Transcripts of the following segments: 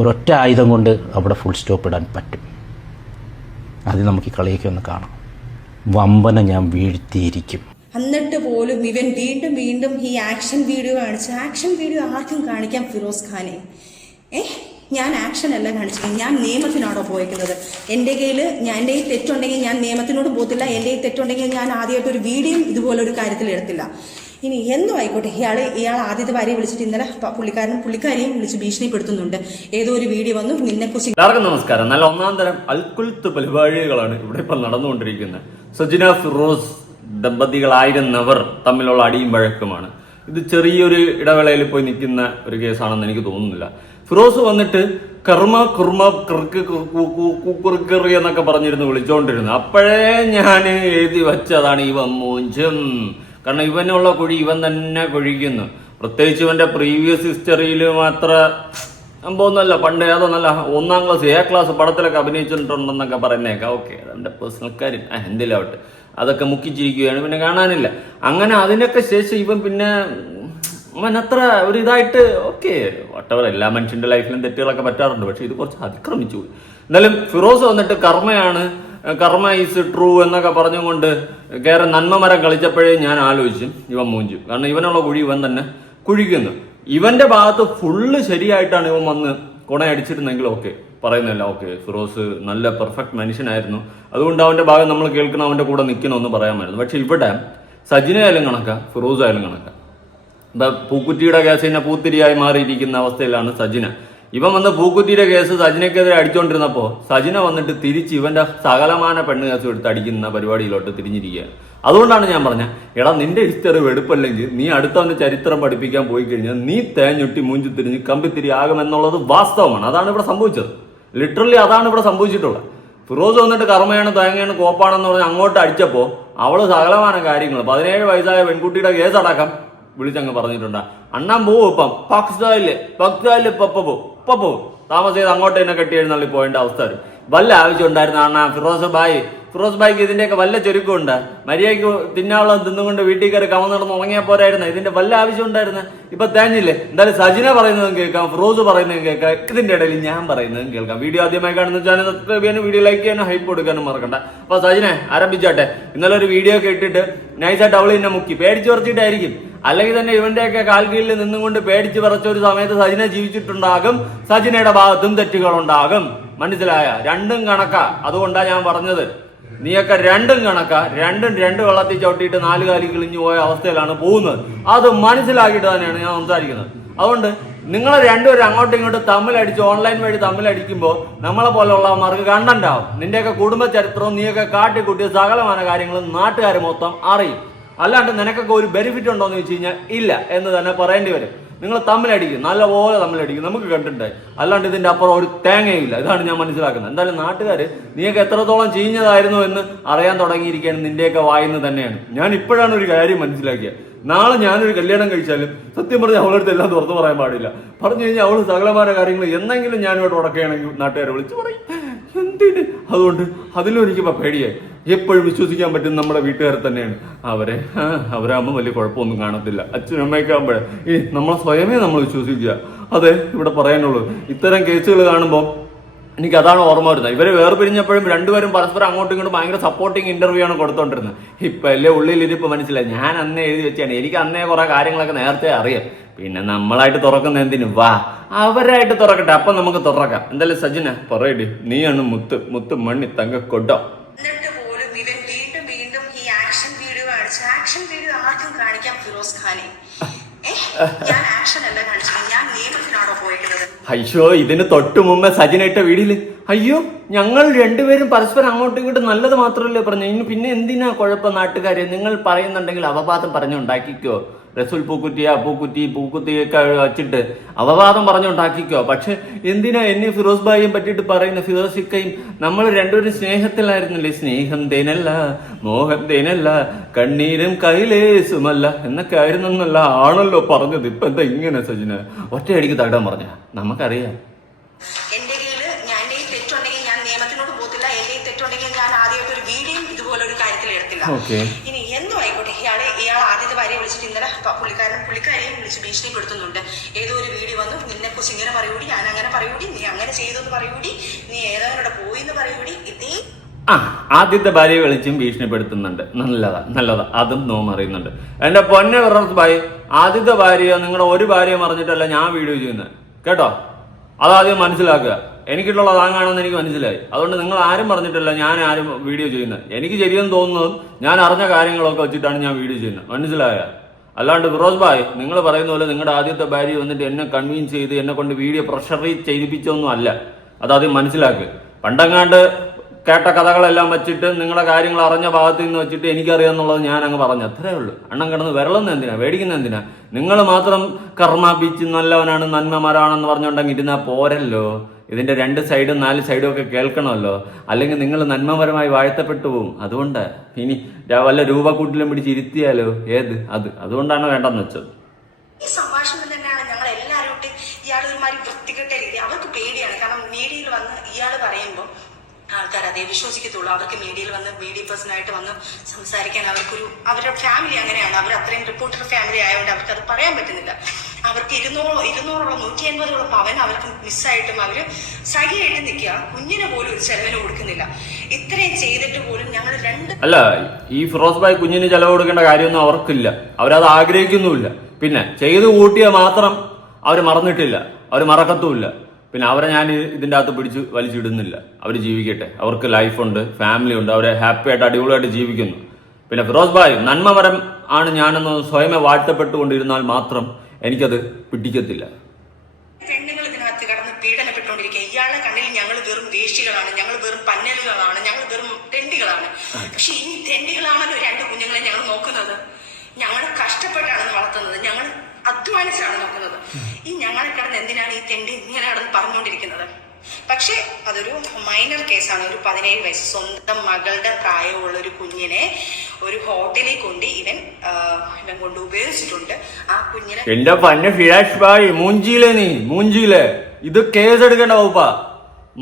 ഒരൊറ്റ ആയുധം കൊണ്ട് അവിടെ ഫുൾ സ്റ്റോപ്പ് ഇടാൻ പറ്റും. അത് നമുക്ക് ഈ കളിയൊക്കെ ഒന്ന് കാണാം. വമ്പനെ ഞാൻ വീഴ്ത്തിയിരിക്കും. എന്നിട്ട് പോലും ഇവൻ വീണ്ടും വീണ്ടും ഈ ആക്ഷൻ വീഡിയോ കാണിച്ച്, ആക്ഷൻ വീഡിയോ ആർക്കും കാണിക്കാം ഫിറോസ് ഖാനെ? ഞാൻ ആക്ഷൻ അല്ല കാണിച്ചത്, ഞാൻ നിയമത്തിനാണോ പോയേക്കുന്നത്? എൻ്റെ കയ്യിൽ തെറ്റുണ്ടെങ്കിൽ ഞാൻ നിയമത്തിനോട് പോകത്തില്ല. എൻ്റെ തെറ്റുണ്ടെങ്കിൽ ഞാൻ ആദ്യമായിട്ടൊരു വീഡിയോ ഇതുപോലൊരു കാര്യത്തിൽ എടുത്തില്ല. ഇനി എന്തോ ആയിക്കോട്ടെ, ഇയാൾ ആദ്യത്തെ ഭാര്യയെ വിളിച്ചിട്ട് ഇന്നലെ പുള്ളിക്കാരിയും വിളിച്ച് ഭീഷണിപ്പെടുത്തുന്നുണ്ട്. ഏതോ ഒരു വീഡിയോ വന്നു നിന്നെക്കുറിച്ച്. എല്ലാവർക്കും നമസ്കാരം. നല്ല ഒന്നാം തരം അൽക്കുൽത്ത് പരിപാടികളാണ് ഇവിടെ ഇപ്പോൾ നടന്നുകൊണ്ടിരിക്കുന്നത്. സജിന ഫിറോസ് ദമ്പതികളായിരുന്നവർ തമ്മിലുള്ള അടിയും വഴക്കുമാണ്. ഇത് ചെറിയൊരു ഇടവേളയിൽ പോയി നിൽക്കുന്ന ഒരു കേസാണെന്ന് എനിക്ക് തോന്നുന്നില്ല. ഫിറോസ് വന്നിട്ട് കർമ്മ കുർമ കുറുക്കറി എന്നൊക്കെ പറഞ്ഞിരുന്നു വിളിച്ചോണ്ടിരുന്നു. അപ്പോഴേ ഞാൻ എഴുതി വെച്ചതാണ് ഇവൻ മൂഞ്ചും. കാരണം ഇവനുള്ള കുഴി ഇവൻ തന്നെ കുഴിക്കുന്നു. പ്രത്യേകിച്ച് ഇവന്റെ പ്രീവിയസ് ഹിസ്റ്ററിയിൽ മാത്ര സംഭവമൊന്നുമല്ല. പണ്ട് ഏതൊന്നല്ല 1ാം ക്ലാസ് A ക്ലാസ് പടത്തിലൊക്കെ അഭിനയിച്ചിട്ടുണ്ടെന്നൊക്കെ പറയുന്നേക്കാം. ഓക്കെ, അതെന്റെ പേഴ്സണൽ കാര്യം, എന്തിലാവട്ടെ. അതൊക്കെ മുക്കിച്ചിരിക്കുകയാണ്, പിന്നെ കാണാനില്ല. അങ്ങനെ അതിനൊക്കെ ശേഷം ഇവൻ പിന്നെ അവൻ അത്ര ഒരു ഇതായിട്ട് ഓക്കെ വട്ടവർ എല്ലാ മനുഷ്യന്റെ ലൈഫിലും തെറ്റുകളൊക്കെ പറ്റാറുണ്ട്. പക്ഷെ ഇത് കുറച്ച് അതിക്രമിച്ചു പോയി. എന്നാലും ഫിറോസ് വന്നിട്ട് കർമ്മയാണ്, കർമ്മ ഈസ് ട്രൂ എന്നൊക്കെ പറഞ്ഞുകൊണ്ട് കയറി നന്മ മരം കളിച്ചപ്പോഴേ ഞാൻ ആലോചിച്ചു ഇവൻ മൂഞ്ചു. കാരണം ഇവനുള്ള കുഴി ഇവൻ തന്നെ കുഴിക്കുന്നു. ഇവന്റെ ഭാഗത്ത് ഫുള്ള് ശരിയായിട്ടാണ് ഇവൻ വന്ന് കൊണയടിച്ചിരുന്നെങ്കിൽ ഓക്കെ പറയുന്നില്ല. ഓക്കെ, ഫിറോസ് നല്ല പെർഫെക്റ്റ് മനുഷ്യനായിരുന്നു, അതുകൊണ്ട് അവന്റെ ഭാഗം നമ്മൾ കേൾക്കണം, അവന്റെ കൂടെ നിൽക്കണമെന്ന് പറയാമായിരുന്നു. പക്ഷെ ഇവിടെ സജിന ആയാലും കണക്കാം, ഫിറോസ് ആയാലും കണക്കാം. പൂക്കുറ്റിയുടെ കേസ് തന്നെ പൂത്തിരിയായി മാറിയിരിക്കുന്ന അവസ്ഥയിലാണ് സജിന. ഇവൻ വന്ന് പൂക്കുറ്റിയുടെ കേസ് സജിനയ്ക്കെതിരെ അടിച്ചോണ്ടിരുന്നപ്പോ സജിന വന്നിട്ട് തിരിച്ച് ഇവന്റെ സകലമാന പെണ്ണ് കേസ് എടുത്ത് അടിക്കുന്ന പരിപാടിയിലോട്ട് തിരിഞ്ഞിരിക്കുകയാണ്. അതുകൊണ്ടാണ് ഞാൻ പറഞ്ഞ, എടാ നിന്റെ ഹിസ്റ്ററി വെടുപ്പല്ലെങ്കിൽ നീ അടുത്തവന്റെ ചരിത്രം പഠിപ്പിക്കാൻ പോയി കഴിഞ്ഞാൽ നീ തേഞ്ഞൊട്ടി മൂഞ്ചി തിരിഞ്ഞ് കമ്പിത്തിരി ആകുമെന്നുള്ളത് വാസ്തവമാണ്. അതാണ് ഇവിടെ സംഭവിച്ചത്. ലിറ്ററലി അതാണ് ഇവിടെ സംഭവിച്ചിട്ടുള്ളത്. ഫിറോസ് വന്നിട്ട് കർമ്മയാണ്, തേങ്ങയാണ്, കോപ്പാണെന്ന് പറഞ്ഞ് അങ്ങോട്ട് അടിച്ചപ്പോ അവള് സകലമാന കാര്യങ്ങൾ 17 വയസ്സായ പെൺകുട്ടിയുടെ കേസ് അടക്കം വിളിച്ചങ്ങ് പറഞ്ഞിട്ടുണ്ട്. അണ്ണാൻ പോവും ഇപ്പം പക്തായില് പപ്പോ താമസം ചെയ്ത് അങ്ങോട്ട് തന്നെ കെട്ടി എഴുന്നള്ളി പോയേണ്ട അവസ്ഥ വരും. വല്ല ആവശ്യം ഉണ്ടായിരുന്ന അണ്ണാ ഫിറോസ് ഭായിക്ക് ഇതിന്റെയൊക്കെ വല്ല ചുരുക്കമുണ്ട്? മര്യാദയ്ക്ക് തിന്നാവളം തിന്നുകൊണ്ട് വീട്ടിൽ കയറി കമ നടന്ന് ഉണങ്ങിയാൽ പോരായിരുന്നു. ഇതിന്റെ വല്ല ആവശ്യം ഉണ്ടായിരുന്നു? ഇപ്പൊ തേഞ്ഞില്ലേ? എന്തായാലും സജിന പറയുന്നതും കേൾക്കാം, ഫിറോസ് പറയുന്നതും കേൾക്കാം, ഇതിന്റെ ഇടയിൽ ഞാൻ പറയുന്നതും കേൾക്കാം. വീഡിയോ ആദ്യമായി കാണുന്ന ചാനൽ സബ്സ്ക്രൈബ് ചെയ്യാനും വീഡിയോ ലൈക്ക് ചെയ്യാനും ഹൈപ്പ് കൊടുക്കാനും മറക്കണ്ട. അപ്പൊ സജിനെ ആരംഭിച്ചാട്ടെ. ഇന്നലെ ഒരു വീഡിയോ ഒക്കെ ഇട്ടിട്ട് നൈസായിട്ട് അവള് തന്നെ മുക്കി പേടിച്ചു പറിച്ചിട്ടായിരിക്കും. അല്ലെങ്കിൽ തന്നെ ഇവന്റെയൊക്കെ കാൽകീഴിൽ നിന്നുകൊണ്ട് പേടിച്ച് പറിച്ച ഒരു സമയത്ത് സജിന ജീവിച്ചിട്ടുണ്ടാകും. സജിനയുടെ ഭാഗത്തും തെറ്റുകളുണ്ടാകും. മനസ്സിലായ? രണ്ടും കണക്കാ. അതുകൊണ്ടാ ഞാൻ പറഞ്ഞത്, നീയൊക്കെ രണ്ടും കണക്കാ. രണ്ട് വെള്ളത്തിൽ ചവിട്ടിയിട്ട് 4 കാലി കിളിഞ്ഞു പോയ അവസ്ഥയിലാണ് പോകുന്നത്. അത് മനസ്സിലാക്കിയിട്ട് തന്നെയാണ് ഞാൻ സംസാരിക്കുന്നത്. അതുകൊണ്ട് നിങ്ങൾ രണ്ടുപേരും അങ്ങോട്ടും ഇങ്ങോട്ടും തമ്മിലടിച്ച് ഓൺലൈൻ വഴി തമ്മിലടിക്കുമ്പോൾ നമ്മളെ പോലെയുള്ളവന്മാർക്ക് കണ്ടന്റ് ആവും. നിന്റെയൊക്കെ കുടുംബ ചരിത്രവും നീയൊക്കെ കാട്ടിക്കൂട്ടിയ സകലമായ കാര്യങ്ങളും നാട്ടുകാർ മൊത്തം അറിയും. അല്ലാണ്ട് നിനക്കൊക്കെ ഒരു ബെനിഫിറ്റ് ഉണ്ടോ എന്ന് ചോദിച്ചു കഴിഞ്ഞാൽ ഇല്ല എന്ന് തന്നെ പറയേണ്ടി വരും. നിങ്ങൾ തമ്മിലടിക്കും, നല്ലപോലെ തമ്മിലടിക്കും, നമുക്ക് കണ്ടിട്ടുണ്ടായി. അല്ലാണ്ട് ഇതിന്റെ അപ്പുറം ഒരു തേങ്ങയില്ല. ഇതാണ് ഞാൻ മനസ്സിലാക്കുന്നത്. എന്തായാലും നാട്ടുകാർ നീയൊക്കെ എത്രത്തോളം ചീഞ്ഞതായിരുന്നു എന്ന് അറിയാൻ തുടങ്ങിയിരിക്കുകയാണ് നിന്റെയൊക്കെ വായിന്ന് തന്നെയാണ്. ഞാൻ ഇപ്പോഴാണ് ഒരു കാര്യം മനസ്സിലാക്കിയത്. നാളെ ഞാനൊരു കല്യാണം കഴിച്ചാലും സത്യം പറഞ്ഞാൽ അവളടുത്ത് എല്ലാം തുറന്നു പറയാൻ പാടില്ല. പറഞ്ഞു കഴിഞ്ഞാൽ അവള് സകലമായ കാര്യങ്ങൾ എന്തെങ്കിലും ഞാനിവിടെ ഉടക്കുകയാണെങ്കിൽ നാട്ടുകാരെ വിളിച്ച് പറയും. എന്തിന്? അതുകൊണ്ട് അതിലും എനിക്കിപ്പോ പേടിയായി. എപ്പോഴും വിശ്വസിക്കാൻ പറ്റും നമ്മുടെ വീട്ടുകാർ തന്നെയാണ്. അവരാകുമ്പോൾ വലിയ കുഴപ്പമൊന്നും കാണത്തില്ല. അച്ഛനും അമ്മയൊക്കെ ആകുമ്പോഴേ നമ്മളെ സ്വയമേ നമ്മൾ വിശ്വസിക്കുക. അതെ ഇവിടെ പറയാനുള്ളൂ. ഇത്തരം കേസുകൾ കാണുമ്പോൾ എനിക്ക് അതാണ് ഓർമ്മ വരുന്നത്. ഇവരെ വേർപിരിഞ്ഞപ്പോഴും രണ്ടുപേരും പരസ്പരം അങ്ങോട്ടും ഇങ്ങോട്ടും ഭയങ്കര സപ്പോർട്ടിങ് ഇന്റർവ്യൂ ആണ് കൊടുത്തോണ്ടിരുന്നത്. ഇപ്പൊ അല്ലേ ഉള്ളിലിരിപ്പ് മനസ്സിലായി. ഞാൻ അന്നേ എഴുതി വെച്ചാണ്. എനിക്ക് അന്നേ കുറെ കാര്യങ്ങളൊക്കെ നേരത്തെ അറിയാം. പിന്നെ നമ്മളായിട്ട് തുറക്കുന്ന എന്തിനും വാ, അവരായിട്ട് തുറക്കട്ടെ, അപ്പൊ നമുക്ക് തുറക്കാം. എന്തായാലും സജിന പറയടി, നീയാണ് മുത്ത് മണ്ണി തങ്ക കൊട്ടോ. എന്നിട്ട് പോലും ഇവൻ വീണ്ടും വീണ്ടും ഈ ആക്ഷൻ വീഡിയോ കാണിച്ച്, ആക്ഷൻ വീഡിയോ ആർക്കും കാണിക്കാം ഫിറോസ് ഖാനെ? ഞാൻ ആക്ഷൻ അല്ല കാണിച്ചത്, ഞാൻ നിയമത്തിനാണോ പോയേക്കുന്നത്? അയ്യോ, ഇതിന് തൊട്ടു മുമ്പേ സജിന ഇട്ട വീഡിയോയില് അയ്യോ ഞങ്ങൾ രണ്ടുപേരും പരസ്പരം അങ്ങോട്ടും ഇങ്ങോട്ടും നല്ലത് മാത്രമല്ലേ പറഞ്ഞു. ഇനി പിന്നെ എന്തിനാ കുഴപ്പം നാട്ടുകാരെ? നിങ്ങൾ പറയുന്നുണ്ടെങ്കിൽ അവവാദം പറഞ്ഞുണ്ടാക്കിക്കോ. റസൂൽ പൂക്കുറ്റിയൊക്കെ വച്ചിട്ട് അവവാദം പറഞ്ഞുണ്ടാക്കിക്കോ. പക്ഷെ എന്തിനാ എന്നെ ഫിറോസ് ഭായിയെ പറ്റിയിട്ട് പറയുന്ന? ഫിറോസിക്കയും നമ്മൾ രണ്ടുപേരും സ്നേഹത്തിലായിരുന്നില്ലേ? സ്നേഹം തേനല്ല, മോഹം തേനല്ല, കണ്ണീരും കൈലേസുമല്ല എന്നൊക്കെ ആയിരുന്നല്ല ആണല്ലോ പറഞ്ഞത്. ഇപ്പൊ എന്താ ഇങ്ങനെ സജിന ഒറ്റയടിക്ക് തകിടാൻ പറഞ്ഞ? നമുക്കറിയാം. എന്റെ തെറ്റുണ്ടെങ്കിൽ ഞാൻ നിയമത്തിനോട് പോകത്തില്ല. എന്റെ തെറ്റുണ്ടെങ്കിൽ ഞാൻ ആദ്യമായിട്ട് ഒരു വീഡിയോ ഇതുപോലെ ഒരു കാര്യത്തിൽ എടുത്തില്ല. ഇനി എന്തോ ആയിക്കോട്ടെ, ഇയാൾ ആദ്യത്തെ ഭാര്യയെ വിളിച്ചിട്ട് ഇന്നലെ പുള്ളിക്കാരിയെയും വിളിച്ച് ഭീഷണിപ്പെടുത്തുന്നുണ്ട്. ഏതോ ഒരു വീഡിയോ വന്നു, നിന്നെ കുറിച്ച് ഇങ്ങനെ പറയൂടി, ഞാൻ അങ്ങനെ പറയൂടി, നീ അങ്ങനെ ചെയ്തെന്ന് പറയൂടി, നീ ഏതവനോടെ പോയി എന്ന് പറയൂടി. ഇതേ ആദ്യത്തെ ഭാര്യയെ വിളിച്ചും ഭീഷണിപ്പെടുത്തുന്നുണ്ട്. നല്ലതാ അതും നോം അറിയുന്നുണ്ട്. എന്റെ പൊന്നെ വിറർത്ത് ഭായി, ആദ്യത്തെ ഭാര്യ നിങ്ങളുടെ ഒരു ഭാര്യയെ മറിഞ്ഞിട്ടല്ല ഞാൻ വീഡിയോ ചെയ്യുന്നത് കേട്ടോ. അതാദ്യം മനസ്സിലാക്കുക. എനിക്കുള്ള താങ്ങാണെന്ന് എനിക്ക് മനസ്സിലായി. അതുകൊണ്ട് നിങ്ങൾ ആരും പറഞ്ഞിട്ടില്ല ഞാൻ ആരും വീഡിയോ ചെയ്യുന്നത്. എനിക്ക് ശരിയെന്ന് തോന്നുന്നതും ഞാൻ അറിഞ്ഞ കാര്യങ്ങളൊക്കെ വെച്ചിട്ടാണ് ഞാൻ വീഡിയോ ചെയ്യുന്നത്. മനസ്സിലായ? അല്ലാണ്ട് ഫിറോസ് ഭായ് നിങ്ങൾ പറയുന്ന പോലെ നിങ്ങളുടെ ആദ്യത്തെ ഭാര്യ വന്നിട്ട് എന്നെ കൺവിൻസ് ചെയ്ത് എന്നെ കൊണ്ട് വീഡിയോ പ്രഷറൈസ് ചെയ്യിപ്പിച്ചൊന്നും അല്ല. അതാദ്യം മനസ്സിലാക്കുക. പണ്ടങ്ങാണ്ട് കേട്ട കഥകളെല്ലാം വെച്ചിട്ട് നിങ്ങളുടെ കാര്യങ്ങൾ അറിഞ്ഞ ഭാഗത്ത് നിന്ന് വെച്ചിട്ട് എനിക്കറിയാമെന്നുള്ളത് ഞാൻ അങ്ങ് പറഞ്ഞു, അത്രേ ഉള്ളൂ. അണ്ണം കിടന്ന് വിരളുന്ന എന്തിനാ, പേടിക്കുന്ന എന്തിനാ? നിങ്ങൾ മാത്രം കർമാപിച്ച് നല്ലവനാണ് നന്മമാരാണെന്ന് പറഞ്ഞുകൊണ്ടെങ്കിൽ ഇരുന്നാൽ പോരല്ലോ. ഇതിന്റെ 2 സൈഡും 4 സൈഡും ഒക്കെ കേൾക്കണമല്ലോ. അല്ലെങ്കിൽ നിങ്ങൾ നന്മപരമായി വാഴ്ത്തപ്പെട്ടു പോകും. അതുകൊണ്ട് ഇനി വല്ല രൂപക്കൂട്ടിലും പിടിച്ച് ഇരുത്തിയാലോ അതുകൊണ്ടാണ് വേണ്ടെന്ന് വെച്ചത്. ഈ സംഭാഷണം തന്നെയാണ് ഞങ്ങൾ എല്ലാവരും ഇയാൾ ഒരുമാതിരി വൃത്തികെട്ട രീതി. അവർക്ക് പേടിയാണ്. കാരണം മീഡിയയിൽ വന്ന് ഇയാൾ പറയുമ്പോൾ ആൾക്കാർ അതേ വിശ്വസിക്കത്തുള്ളൂ. അവർക്ക് മീഡിയയിൽ വന്ന് മീഡിയ പേഴ്സൺ ആയിട്ട് വന്ന് സംസാരിക്കാൻ അവരുടെ ഫാമിലി അങ്ങനെയാണ്. അവർ അത്രയും റിപ്പോർട്ടർ ഫാമിലി ആയതുകൊണ്ട് അവർക്ക് അത് പറയാൻ പറ്റുന്നില്ല. അവർക്ക് 200 150 പവൻ അവർക്ക് മിസ്സായിട്ടും അവര് സഹിയായിട്ട് നിൽക്കുക. കുഞ്ഞിനെ പോലും ഒരു ചെലവിന് കൊടുക്കുന്നില്ല. ഇത്രയും ചെയ്തിട്ട് പോലും ഞങ്ങൾ അല്ല, ഈ ഫിറോസ് ഭായ് കുഞ്ഞിന് ചെലവ് കൊടുക്കേണ്ട കാര്യമൊന്നും അവർക്കില്ല. അവരത് ആഗ്രഹിക്കുന്നുമില്ല. പിന്നെ ചെയ്തു കൂട്ടിയ മാത്രം അവർ മറന്നിട്ടില്ല, അവർ മറക്കത്തുമില്ല. പിന്നെ അവരെ ഞാൻ ഇതിൻ്റെ അകത്ത് പിടിച്ച് വലിച്ചിടുന്നില്ല. അവർ ജീവിക്കട്ടെ, അവർക്ക് ലൈഫുണ്ട്, ഫാമിലി ഉണ്ട്, അവരെ ഹാപ്പി ആയിട്ട് അടിപൊളിയായിട്ട് ജീവിക്കുന്നു. പിന്നെ ഫിറോസ് ഭായ് നന്മമരം ആണ് ഞാനെന്ന് സ്വയമേ വാഴ്ത്തപ്പെട്ടുകൊണ്ടിരുന്നാൽ മാത്രം എനിക്കത് പിടിക്കത്തില്ല. പെണ്ണുങ്ങൾ ഇതിനകത്ത് കടന്ന് പീഡനപ്പെട്ടുകൊണ്ടിരിക്കുക. ഇയാളുടെ കണ്ണിൽ ഞങ്ങൾ വെറും വേഷികളാണ്, ഞങ്ങൾ വെറും പന്നലുകളാണ്, ഞങ്ങൾ വെറും തെണ്ടികളാണ്. പക്ഷെ ഈ തെണ്ടികളാണല്ലോ 2 കുഞ്ഞുങ്ങളെ ഞങ്ങൾ നോക്കുന്നത്. ഞങ്ങൾ കഷ്ടപ്പെട്ടാണ് വളർത്തുന്നത്, ഞങ്ങൾ അധ്വാനിച്ചാണ് നോക്കുന്നത്. ഈ ഞങ്ങളെ കിടന്ന് എന്തിനാണ് ഈ തെണ്ടി ഇങ്ങനെ കിടന്ന് പറഞ്ഞുകൊണ്ടിരിക്കുന്നത്? പക്ഷെ അതൊരു മൈനർ കേസാണ്. ഒരു 17 വയസ്സ് സ്വന്തം മകളുടെ പ്രായമുള്ള ഒരു കുഞ്ഞിനെ ഒരു ഹോട്ടലിൽ കൊണ്ട് ഇവൻ കൊണ്ട് ഉപയോഗിച്ചിട്ടുണ്ട്. ആ കുഞ്ഞിനെ എന്റെ പന്ന ഫിറാഷ് ഭായ് മൂഞ്ചിയിലെ ഇത് കേസ് എടുക്കേണ്ട വകുപ്പാ.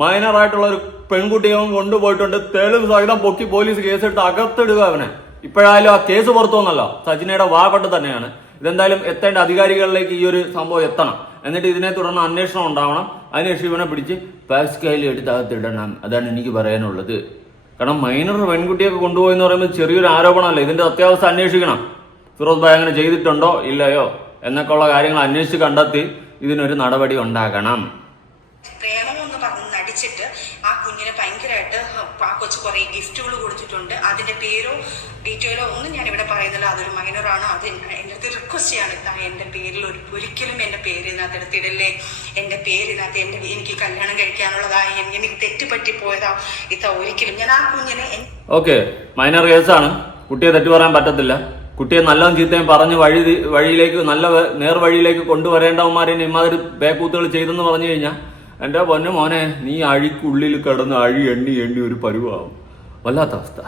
മൈനറായിട്ടുള്ള ഒരു പെൺകുട്ടിയെ കൊണ്ടുപോയിട്ടുണ്ട്. തെളിവ് സഹിതം പൊക്കി പോലീസ് കേസെടുത്ത് അകത്തിടുക അവനെ. ഇപ്പോഴായാലും ആ കേസ് പുറത്തു വന്നല്ലോ. സജിനയുടെ വാകൊണ്ട് തന്നെയാണ്. ഇതെന്തായാലും എത്തേണ്ട അധികാരികളിലേക്ക് ഈ ഒരു സംഭവം എത്തണം. എന്നിട്ട് ഇതിനെ തുടർന്ന് അന്വേഷണം ഉണ്ടാവണം. അതിനുശേഷം ഇവനെ പിടിച്ച് പാസ്കയിൽ എടുത്ത് അകത്തിടണം. അതാണ് എനിക്ക് പറയാനുള്ളത്. കാരണം മൈനർ പെൺകുട്ടിയൊക്കെ കൊണ്ടുപോയി എന്ന് പറയുമ്പോൾ ചെറിയൊരു ആരോപണമല്ല. ഇതിന്റെ സത്യാവസ്ഥ അന്വേഷിക്കണം. ഫിറോസ് ഭായ് അങ്ങനെ ചെയ്തിട്ടുണ്ടോ ഇല്ലയോ എന്നൊക്കെ ഉള്ള കാര്യങ്ങൾ അന്വേഷിച്ച് കണ്ടെത്തി ഇതിനൊരു നടപടി ഉണ്ടാകണം. പ്രേമമെന്ന് പറഞ്ഞ് നടിച്ചിട്ട് ആ കുഞ്ഞിനെ ഭയങ്കരമായിട്ട് ആ കൊച്ചു കുറെ ഗിഫ്റ്റുകൾ കൊടുത്തിട്ടുണ്ട്. അതിന്റെ പേരോ ഡീറ്റെയിലോ ഒന്നും ഞാൻ ഇവിടെ പറയുന്നില്ല. അതൊരു മൈനറാണ്. അത് എൻ്റെ അടുത്ത് റിക്വസ്റ്റ് ചെയ്യാണ്. എന്റെ പേരിൽ ഒരിക്കലും എന്റെ പേര് ഇതിനകത്ത് എടുത്തിടല്ലേ. എന്റെ പേര് ഇതിനകത്ത് എനിക്ക് കല്യാണം കഴിക്കാനുള്ളതായി എനിക്ക് തെറ്റുപറ്റി പോയതാ. ഒരിക്കലും ഞാൻ ആ കുഞ്ഞിനെ ഓക്കെ മൈനർ കേസാണ്. കുട്ടിയെ തെറ്റു പറയാൻ പറ്റത്തില്ല. കുട്ടിയെ നല്ലതും ചീത്തയും പറഞ്ഞ് വഴിയിലേക്ക് നല്ല നേർവഴിയിലേക്ക് കൊണ്ടുവരേണ്ടവന്മാരെ ഇമാതിരി ബേക്കൂത്തുകൾ ചെയ്തെന്ന് പറഞ്ഞു കഴിഞ്ഞാൽ എൻ്റെ പൊന്നു മോനെ നീ അഴിക്കുള്ളിൽ കിടന്ന് എണ്ണി ഒരു പരുവാകും. വല്ലാത്ത അവസ്ഥ.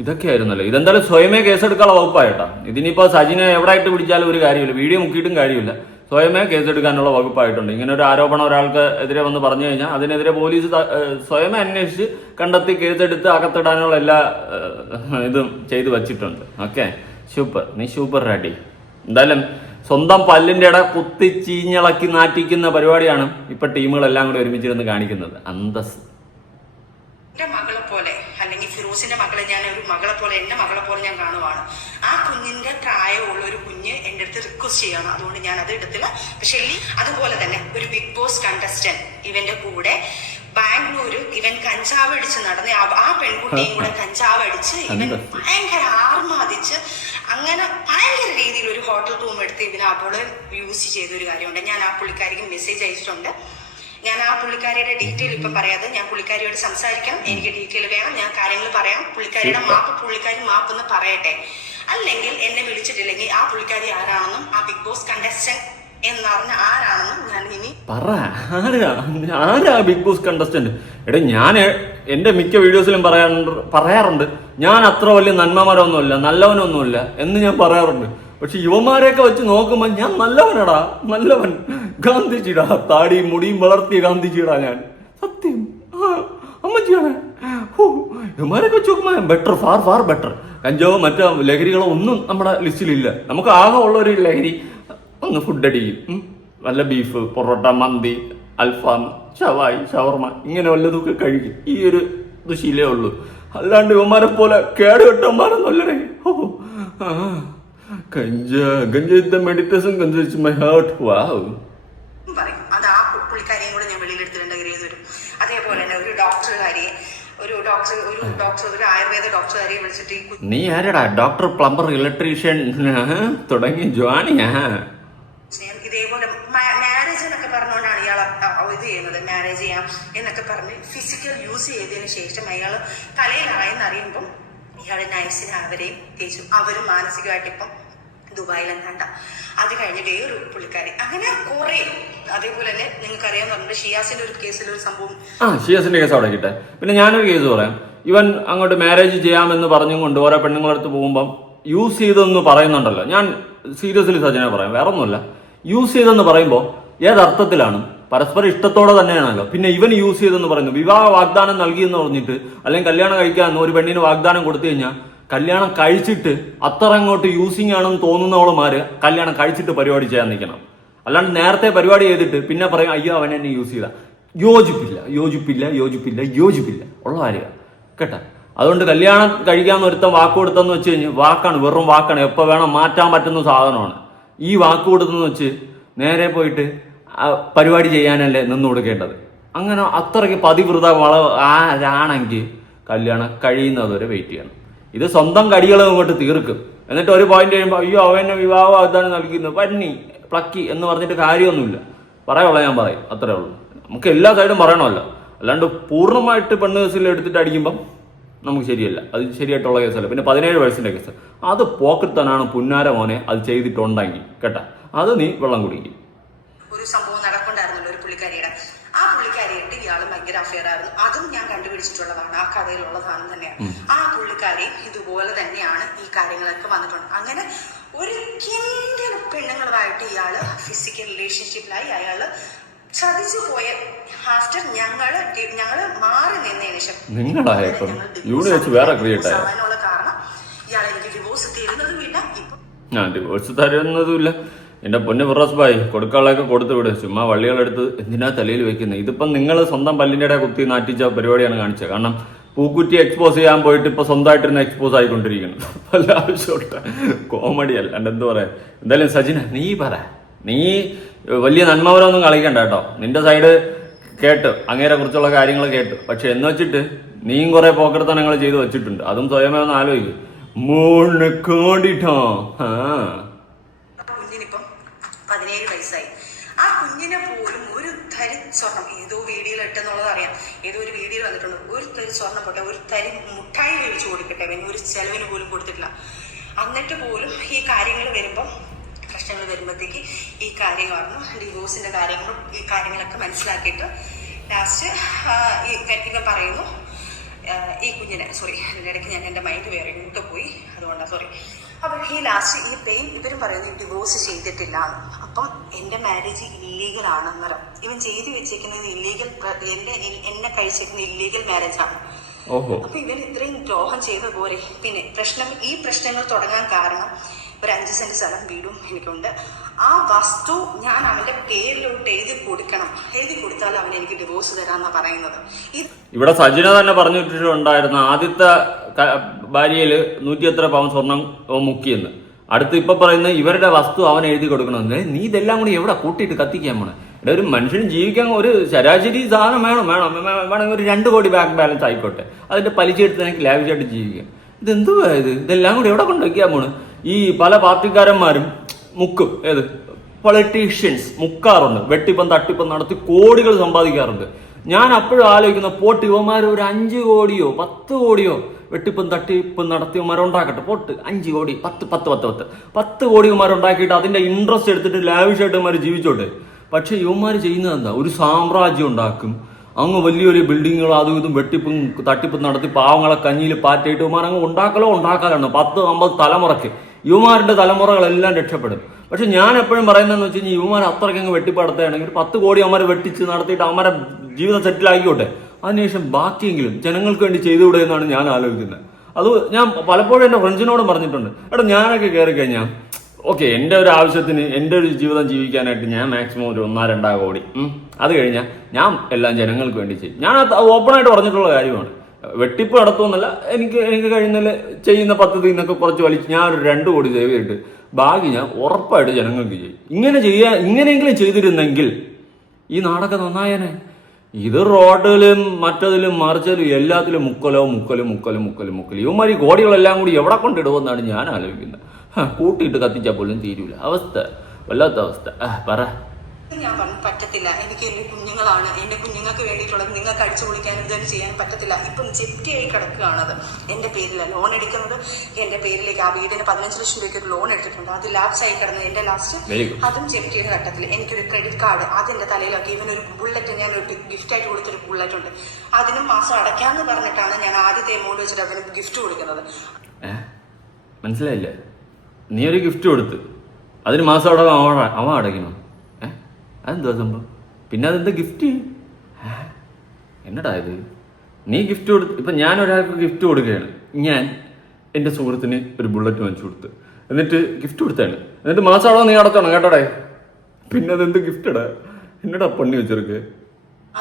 ഇതൊക്കെയായിരുന്നല്ലോ. ഇതെന്തായാലും സ്വയമേ കേസെടുക്കാനുള്ള വകുപ്പായിട്ടാ. ഇതിനിപ്പോൾ സജിനെ എവിടെയായിട്ട് പിടിച്ചാലും ഒരു കാര്യമില്ല, വീഡിയോ മുക്കിയിട്ടും കാര്യമില്ല. സ്വയമേ കേസെടുക്കാനുള്ള വകുപ്പായിട്ടുണ്ട്. ഇങ്ങനെ ഒരു ആരോപണം ഒരാൾക്ക് എതിരെ വന്ന് പറഞ്ഞു കഴിഞ്ഞാൽ അതിനെതിരെ പോലീസ് സ്വയമേ അന്വേഷിച്ച് കണ്ടെത്തി കേസെടുത്ത് അകത്തിടാനുള്ള എല്ലാ ഇതും ചെയ്തു വച്ചിട്ടുണ്ട്. Okay, super. നീ സൂപ്പർ റെഡി. എന്തായാലും സ്വന്തം പല്ലിന്റെ ഇട കുത്തി ചീഞ്ഞളക്കി നാറ്റിക്കുന്ന പരിപാടിയാണ് ഇപ്പൊ ടീമുകളെല്ലാം കൂടി ഒരുമിച്ചിരുന്ന് കാണിക്കുന്നത്. അന്തസ്. എന്റെ മകളെ പോലെ അല്ലെങ്കിൽ ഫിറോസിന്റെ മകളെ ഞാൻ ഒരു മകളെ പോലെ എന്റെ മകളെ പോലെ ഞാൻ കാണുവാണ്. ആ കുഞ്ഞിന്റെ പ്രായമുള്ള ഒരു കുഞ്ഞ് എന്റെ അടുത്ത് റിക്വസ്റ്റ് ചെയ്യണം. അതുകൊണ്ട് ഞാൻ അത് എടുത്തില്ല. പക്ഷെ അതുപോലെ തന്നെ ഒരു ബിഗ് ബോസ് കണ്ടസ്റ്റന്റ് ഇവന്റെ കൂടെ ബാംഗ്ലൂര് ഇവൻ കഞ്ചാവ് അടിച്ച് നടന്ന ആ പെൺകുട്ടിയും കൂടെ കഞ്ചാവ് അടിച്ച് ഇവൻ ഭയങ്കര ആർമാദിച്ച് അങ്ങനെ ഭയങ്കര രീതിയിൽ ഒരു ഹോട്ടൽ റൂം എടുത്ത് ഇവന് അവള് യൂസ് ചെയ്തൊരു കാര്യമുണ്ട്. ഞാൻ ആ പുള്ളിക്കാരിക്ക് മെസ്സേജ് അയച്ചിട്ടുണ്ട്. ഞാൻ ആ പുള്ളിക്കാരിയുടെ ഡീറ്റെയിൽ ഇപ്പൊ പറയാതെ ഞാൻ പുള്ളിക്കാരിയോട് സംസാരിക്കണം. എനിക്ക് ഡീറ്റെയിൽ വേണം. ഞാൻ കാര്യങ്ങൾ പറയാം. പുള്ളിക്കാരിയുടെ പുള്ളിക്കാരി മാപ്പെന്ന് പറയട്ടെ. അല്ലെങ്കിൽ എന്നെ വിളിച്ചിട്ടില്ലെങ്കിൽ ആ പുള്ളിക്കാരി ആരാണെന്നും ആ ബിഗ് ബോസ് കണ്ടസ്റ്റന്റ് എന്നറിഞ്ഞ ആരാണെന്നും ഞാൻ ഇനി ആരാ ബിഗ് ബോസ് കണ്ടസ്റ്റന്റ്. എടാ ഞാൻ എന്റെ മിക്ക വീഡിയോസിലും പറയാറുണ്ട് ഞാൻ അത്ര വലിയ നന്മമരമൊന്നുമില്ല, നല്ലവനൊന്നുമില്ല എന്ന് ഞാൻ പറയാറുണ്ട്. പക്ഷെ യുവമാരെയൊക്കെ വെച്ച് നോക്കുമ്പോ ഞാൻ നല്ലവനടാ, നല്ലവൻ. ഗാന്ധിജിടാ, താടിയും മുടിയും വളർത്തിയ ഗാന്ധിജിടാ ഞാൻ. സത്യം അമ്മജിയാണ്. യുവമാരെയൊക്കെ വെച്ച് നോക്കുമ്പോ ബെറ്റർ, ഫാർ ബെറ്റർ. കഞ്ചാവോ മറ്റോ ലഹരികളോ ഒന്നും നമ്മുടെ ലിസ്റ്റിലില്ല. നമുക്ക് ആകെ ഉള്ളൊരു ലഹരി ഒന്ന് ഫുഡ് അടിക്കും, നല്ല ബീഫ്, പൊറോട്ട, മന്തി, അൽഫാം, ഷവായി, ഷവർമ ഇങ്ങനെ വല്ലതൊക്കെ കഴിക്കും. ഈ ഒരു ദുശീലേ ഉള്ളൂ. അല്ലാണ്ട് ഇവന്മാരെ പോലെ കേടുകെട്ടന്മാരൊന്നുമല്ലേ. Ganja meditation ganja my heart. Wow പറയും അത് ആ പുള്ളിക്കാരിയും കൂടെ ഞാൻ വെളിയിലെടുത്തിട്ടുണ്ട് വരും. അതേപോലെ തന്നെ ഒരു ഡോക്ടർ ഒരു ആയുർവേദ ഡോക്ടറുകാരിയെ വിളിച്ചിട്ട് നീ ആരടാ? ഡോക്ടർ, പ്ലംബർ, ഇലക്ട്രീഷ്യൻ തുടങ്ങി ജോണിയാ? ഇതേപോലെ മാരേജ് എന്നൊക്കെ പറഞ്ഞുകൊണ്ടാണ് ഇയാൾ ഇത് ചെയ്യുന്നത്. മാരേജ് ചെയ്യാം എന്നൊക്കെ പറഞ്ഞ് ഫിസിക്കൽ യൂസ് ചെയ്തതിനു ശേഷം അയാൾ തലയിലായെന്ന് അറിയുമ്പം ഇയാൾ നൈസിന് അവരെയും തേച്ചു. അവരും മാനസികമായിട്ട് ഇപ്പം ദുബായിലെന്നാണ്ട. അത് കഴിഞ്ഞ് വേറൊരു പുള്ളിക്കാരി, അങ്ങനെ കുറെ. അതേപോലെ തന്നെ നിങ്ങൾക്ക് അറിയാവുന്ന ഷിയാസിന്റെ ഒരു കേസിലൊരു സംഭവം. ഷിയാസിന്റെ കേസ് അവിടെ കിട്ടെ. പിന്നെ ഞാനൊരു കേസ് പറയാം. ഇവൻ അങ്ങോട്ട് മാരേജ് ചെയ്യാമെന്ന് പറഞ്ഞുകൊണ്ട് ഓരോ പെണ്ണുങ്ങളടുത്ത് പോകുമ്പം യൂസ് ചെയ്തെന്ന് പറയുന്നുണ്ടല്ലോ. ഞാൻ സീരിയസ്ലി സജന പറയാം, വേറെ ഒന്നുമില്ല. യൂസ് ചെയ്തെന്ന് പറയുമ്പോൾ ഏതർത്ഥത്തിലാണ്? പരസ്പരം ഇഷ്ടത്തോടെ തന്നെയാണല്ലോ. പിന്നെ ഇവൻ യൂസ് ചെയ്തെന്ന് പറയുന്നു. വിവാഹ വാഗ്ദാനം നൽകിയെന്ന് പറഞ്ഞിട്ട് അല്ലെങ്കിൽ കല്യാണം കഴിക്കാൻ ഒരു പെണ്ണിന് വാഗ്ദാനം കൊടുത്തു കഴിഞ്ഞാൽ കല്യാണം കഴിച്ചിട്ട് അത്ര അങ്ങോട്ട് യൂസിങ് ആണെന്ന് തോന്നുന്നവളുമാര് കല്യാണം കഴിച്ചിട്ട് പരിപാടി ചെയ്യാൻ നിൽക്കണം. അല്ലാണ്ട് നേരത്തെ പരിപാടി ചെയ്തിട്ട് പിന്നെ പറയും അയ്യോ അവൻ എന്നെ യൂസ് ചെയ്ത. യോജിപ്പില്ല ഉള്ള കാര്യമാണ് കേട്ടാ. അതുകൊണ്ട് കല്യാണം കഴിക്കാമെന്ന് ഒരുത്തം വാക്ക് കൊടുത്തെന്ന് വെച്ച് കഴിഞ്ഞാൽ വാക്കാണ്, വെറും വാക്കാണ്. എപ്പോൾ വേണം മാറ്റാൻ പറ്റുന്ന സാധനമാണ്. ഈ വാക്ക് കൊടുത്തെന്ന് വെച്ച് നേരെ പോയിട്ട് പരിപാടി ചെയ്യാനല്ലേ നിന്ന് കൊടുക്കേണ്ടത്. അങ്ങനെ അത്രയ്ക്ക് പതിവൃത ആരാണെങ്കിൽ കല്യാണം കഴിയുന്നതുവരെ വെയിറ്റ് ചെയ്യണം. ഇത് സ്വന്തം കടികളും ഇങ്ങോട്ട് തീർക്കും. എന്നിട്ട് ഒരു പോയിന്റ് കഴിയുമ്പോൾ അയ്യോ അവനെ വിവാഹ വാഗ്ദാനം നൽകിയിരുന്നു പ്ലക്കി എന്ന് പറഞ്ഞിട്ട് കാര്യമൊന്നുമില്ല. പറയാനുള്ള ഞാൻ പറയും, അത്രേ ഉള്ളൂ. നമുക്ക് എല്ലാ സൈഡും പറയണമല്ലോ. അല്ലാണ്ട് പൂർണ്ണമായിട്ട് പെണ്ണ് കേസിൽ എടുത്തിട്ട് അടിക്കുമ്പം നമുക്ക് ശരിയല്ല, അത് ശരിയായിട്ടുള്ള കേസല്ല. പിന്നെ 17 വയസ്സിന്റെ കേസ്, അത് പോക്കറ്റനാണ് പുന്നാര മോനെ. അത് ചെയ്തിട്ടുണ്ടെങ്കിൽ കേട്ടാ, അത് നീ വെള്ളം കുടിക്കും. ഒരു സംഭവം നടക്കണ്ടായിരുന്നല്ലോ ഒരു പുള്ളിക്കാരിയുടെ. ആ പുള്ളിക്കാരിയായിട്ട് ഇയാളും ഭയങ്കര അഫെയർ ആയിരുന്നു. അതും ഞാൻ കണ്ടുപിടിച്ചിട്ടുള്ളതാണ്, ആ കഥയിലുള്ളതാണ് തന്നെയാണ്. ആ പുള്ളിക്കാരി ഇതുപോലെ തന്നെയാണ് ഈ കാര്യങ്ങളൊക്കെ വന്നിട്ടുണ്ട്. അങ്ങനെ ഒരു കിൻഡൽ പെണ്ണുങ്ങളുമായിട്ട് ഇയാള് ഫിസിക്കൽ റിലേഷൻഷിപ്പിലായി. അയാള് ചതിച്ചു പോയ ആഫ്റ്റർ ഞങ്ങള് മാറി നിന്നതിന് ശേഷം കാരണം ഇയാളെ എനിക്ക് ഡിവോഴ്സ് തരുന്നതുമില്ല. ഇപ്പൊ ഡിവോഴ്സ് തരുന്നതുമില്ല. എന്റെ പൊന്നു ഫിറോസ് ഭായ്, കൊടുക്കാനുള്ളതൊക്കെ കൊടുത്തു വിട്. ചുമ്മാ വള്ളികളെടുത്ത് എന്തിനാ തലയിൽ വെക്കുന്നത്? ഇതിപ്പം നിങ്ങൾ സ്വന്തം പല്ലിൻ്റെ ഇടയിൽ കുത്തി നാട്ടിച്ച പരിപാടിയാണ് കാണിച്ചത്. കാരണം പൂക്കുറ്റി എക്സ്പോസ് ചെയ്യാൻ പോയിട്ട് ഇപ്പൊ സ്വന്തമായിട്ടിരുന്ന് എക്സ്പോസ് ആയിക്കൊണ്ടിരിക്കുന്നു. പല ആവശ്യമുണ്ട്, കോമഡി അല്ലാണ്ട് എന്ത് പറയാ. എന്തായാലും സജിന നീ പറ, നീ വലിയ നന്മവരൊന്നും കളിക്കണ്ട കേട്ടോ. നിന്റെ സൈഡ് കേട്ടു, അങ്ങേരെ കുറിച്ചുള്ള കാര്യങ്ങൾ കേട്ടു. പക്ഷെ എന്ന് വെച്ചിട്ട് നീയും കുറെ പോക്കർത്തനങ്ങൾ ചെയ്തു വെച്ചിട്ടുണ്ട്. അതും സ്വയമേ ഒന്ന് ആലോചിക്കും. മോളിനെ കാണിട്ടോ. കുഞ്ഞിനിപ്പം 17 വയസ്സായി. ആ കുഞ്ഞിനെ പോലും ഒരു തരി സ്വർണം, ഏതോ വീഡിയോയിൽ ഇട്ടെന്നുള്ളത് അറിയാം, ഏതോ ഒരു വീഡിയോയിൽ വന്നിട്ടുണ്ട്, ഒരു തരി സ്വർണം പോട്ടെ, ഒരു തരി മുട്ടായി മേടിച്ചു കൊടുക്കട്ടെ, ഒരു ചെലവിന് പോലും കൊടുത്തിട്ടില്ല. എന്നിട്ട് പോലും ഈ കാര്യങ്ങൾ വരുമ്പം, പ്രശ്നങ്ങൾ വരുമ്പോഴത്തേക്ക് ഈ കാര്യങ്ങളായിരുന്നു ഡിവോഴ്സിന്റെ കാര്യങ്ങളും ഈ കാര്യങ്ങളൊക്കെ മനസ്സിലാക്കിയിട്ട് ലാസ്റ്റ് ഇവൻ പറയുന്നു ഈ കുഞ്ഞിനെ, സോറി അതിൻ്റെ ഇടയ്ക്ക് ഞാൻ എൻ്റെ മൈൻഡ് വേറെ ഇങ്ങോട്ട് പോയി, അതുകൊണ്ടാണ് സോറി. അപ്പം ഈ ലാസ്റ്റ് ഈ പെയിൻ ഇവരും പറയുന്നത് ഡിവോഴ്സ് ചെയ്തിട്ടില്ല. അപ്പം എൻ്റെ മാരേജ് ഇല്ലീഗൽ ആണെന്നരം ഇവൻ ചെയ്തു വെച്ചേക്കുന്നത് ഇല്ലീഗൽ, എന്നെ കഴിച്ചേക്കുന്ന ഇല്ലീഗൽ മാരേജാണ്. അപ്പൊ ഇവൻ ഇത്രയും ദ്രോഹം ചെയ്ത പോലെ. പിന്നെ ഈ പ്രശ്നങ്ങൾ തുടങ്ങാൻ കാരണം ഒരു 5 സെന്റ് സ്ഥലം വീടും എനിക്കുണ്ട്. ആ വസ്തു ഞാൻ അവന്റെ പേരിലോട്ട് എഴുതി കൊടുക്കണം, എഴുതി കൊടുത്താൽ അവൻ എനിക്ക് ഡിവോഴ്സ് തരാന്നാ പറയുന്നത്. ഇവിടെ സജിന തന്നെ പറഞ്ഞിട്ടുണ്ടായിരുന്നു ആദ്യത്തെ ഭാര്യയില് 100 പവൻ സ്വർണം മുക്കിയെന്ന്. അടുത്ത് ഇപ്പൊ പറയുന്ന ഇവരുടെ വസ്തു അവൻ എഴുതി കൊടുക്കണമെന്ന്. നീ ഇതെല്ലാം കൂടി എവിടെ കൂട്ടിയിട്ട് കത്തിക്കാൻ പോണേ? ഇവിടെ ഒരു മനുഷ്യന് ജീവിക്കാൻ ഒരു ശരാശരി സാധനം വേണമെങ്കിൽ ഒരു 2 കോടി ബാങ്ക് ബാലൻസ് ആയിക്കോട്ടെ, അതിന്റെ പലിശ എടുത്ത് എനിക്ക് ലാവിഷായിട്ട് ജീവിക്കാം. ഇതെന്തുവാ ഇതെല്ലാം കൂടി എവിടെ കൊണ്ട് വയ്ക്കാൻ പോണ്? ഈ പല പാർട്ടിക്കാരന്മാരും മുക്കും, ഏത് പൊളിറ്റീഷ്യൻസ് മുക്കാറുണ്ട്, വെട്ടിപ്പം തട്ടിപ്പം നടത്തി കോടികൾ സമ്പാദിക്കാറുണ്ട്. ഞാൻ അപ്പോഴും ആലോചിക്കുന്ന പോട്ട് ഇവന്മാർ ഒരു 5 കോടിയോ 10 കോടിയോ വെട്ടിപ്പം തട്ടിപ്പം നടത്തിയവന്മാരുണ്ടാക്കട്ടെ. പോട്ട് 5 കോടി 10 കോടി ഇവന്മാരുണ്ടാക്കിയിട്ട് അതിന്റെ ഇൻട്രസ്റ്റ് എടുത്തിട്ട് ലാവിഷായിട്ട് ഇവന്മാർ ജീവിച്ചോട്ടെ. പക്ഷെ ഇവന്മാർ ചെയ്യുന്നത് എന്താ? ഒരു സാമ്രാജ്യം ഉണ്ടാക്കും, അങ്ങ് വലിയൊരു ബിൽഡിങ്ങുകൾ അതും ഇതും വെട്ടിപ്പും തട്ടിപ്പും നടത്തി പാവങ്ങളെ കഞ്ഞിയിൽ പാറ്റയിട്ട് ഇവന്മാർ അങ്ങ് ഉണ്ടാക്കാനാണ് 10-50 തലമുറയ്ക്ക്. യുവമാരുടെ തലമുറകളെല്ലാം രക്ഷപ്പെടും. പക്ഷെ ഞാൻ എപ്പോഴും പറയുന്നതെന്ന് വെച്ച് കഴിഞ്ഞാൽ യുവമാർ അത്രയ്ക്ക് അങ്ങ് വെട്ടിപ്പടത്തുകയാണെങ്കിൽ 10 കോടി അവന്മാരെ വെട്ടിച്ച് നടത്തിയിട്ട് അവന്മാരെ ജീവിതം സെറ്റിലാക്കിക്കോട്ടെ. അതിനുശേഷം ബാക്കിയെങ്കിലും ജനങ്ങൾക്ക് വേണ്ടി ചെയ്തുകൂടെ എന്നാണ് ഞാൻ ആലോചിക്കുന്നത്. അത് ഞാൻ പലപ്പോഴും എൻ്റെ ഫ്രണ്ട്സിനോടും പറഞ്ഞിട്ടുണ്ട്. എടാ ഞാനൊക്കെ കയറി കഴിഞ്ഞാൽ ഓക്കെ, എൻ്റെ ഒരു ആവശ്യത്തിന് എൻ്റെ ഒരു ജീവിതം ജീവിക്കാനായിട്ട് ഞാൻ മാക്സിമം ഒരു 1-2 കോടി, അത് കഴിഞ്ഞാൽ ഞാൻ എല്ലാം ജനങ്ങൾക്ക് വേണ്ടി ചെയ്യും. ഞാൻ ഓപ്പണായിട്ട് പറഞ്ഞിട്ടുള്ള കാര്യമാണ്. വെട്ടിപ്പ് നടത്തുമെന്നല്ല, എനിക്ക് കഴിയുന്നതിൽ ചെയ്യുന്ന പദ്ധതി എന്നൊക്കെ കുറച്ച് വലിച്ച് ഞാൻ ഒരു 2 കോടി സേവ് ചെയ്തിട്ട് ബാക്കി ഞാൻ ഉറപ്പായിട്ട് ജനങ്ങൾക്ക് ചെയ്യും. ഇങ്ങനെയെങ്കിലും ചെയ്തിരുന്നെങ്കിൽ ഈ നാടൊക്കെ നന്നായേനെ. ഇത് റോഡിലും മറ്റതിലും മറിച്ചതിലും എല്ലാത്തിലും മുക്കലും ഇവന്മാർ ഈ കോടികളെല്ലാം കൂടി എവിടെ കൊണ്ടിടുമെന്നാണ് ഞാൻ ആലോചിക്കുന്നത്. കൂട്ടിയിട്ട് കത്തിച്ചാൽ പോലും തീരൂല. അവസ്ഥ വല്ലാത്ത അവസ്ഥ. പറ. ഞാൻ പറഞ്ഞു പറ്റത്തില്ല, എനിക്ക് എൻ്റെ കുഞ്ഞുങ്ങളാണ്, എൻ്റെ കുഞ്ഞുങ്ങൾക്ക് വേണ്ടിയിട്ടുള്ളത് നിങ്ങൾക്ക് അടിച്ചു പൊളിക്കാൻ ഇതൊന്നും ചെയ്യാൻ പറ്റത്തില്ല. ഇപ്പം ജപ്തിയായി കിടക്കുകയാണത്. എൻ്റെ പേരിലാണ് ലോൺ എടുക്കുന്നത്, എൻ്റെ പേരിലേക്ക് ആ വീടിന് 15 ലക്ഷം രൂപയ്ക്ക് ഒരു ലോൺ എടുത്തിട്ടുണ്ട്. അത് ലാപ്സായി കിടന്നത് എൻ്റെ ലാസ്റ്റ്, അതും ജപ്തിയുടെ ഘട്ടത്തിൽ. എനിക്കൊരു ക്രെഡിറ്റ് കാർഡ് അതിൻ്റെ തലയിലാക്കി. ഇവനൊരു ബുള്ളറ്റ്, ഞാൻ ഒരു ഗിഫ്റ്റായിട്ട് കൊടുത്തൊരു ബുള്ളറ്റ് ഉണ്ട്, അതിനും മാസം അടയ്ക്കാമെന്ന് പറഞ്ഞിട്ടാണ് ഞാൻ ആദ്യത്തെ എമൗണ്ട് വെച്ചിട്ട് അവന് ഗിഫ്റ്റ് കൊടുക്കുന്നത്. മനസ്സിലായില്ല? നീ ഒരു ഗിഫ്റ്റ് കൊടുത്ത് അതിന് മാസം അവൻ അടയ്ക്കണം. അതെന്താ സംഭവം? പിന്നെ അതെന്താ ഗിഫ്റ്റ്? എന്നടാ ഇത്? നീ ഗിഫ്റ്റ് കൊടുത്ത്, ഇപ്പം ഞാൻ ഒരാൾക്ക് ഗിഫ്റ്റ് കൊടുക്കുകയാണ്. ഞാൻ എൻ്റെ സുഹൃത്തിന് ഒരു ബുള്ളറ്റ് വാങ്ങിച്ചു കൊടുത്ത്, എന്നിട്ട് ഗിഫ്റ്റ് കൊടുത്താണ്, എന്നിട്ട് മാസം നീ അടച്ചോണം കേട്ടോടെ. പിന്നെ അതെന്ത് ഗിഫ്റ്റടാ? എന്നടാ പണി വെച്ചെടുക്ക്.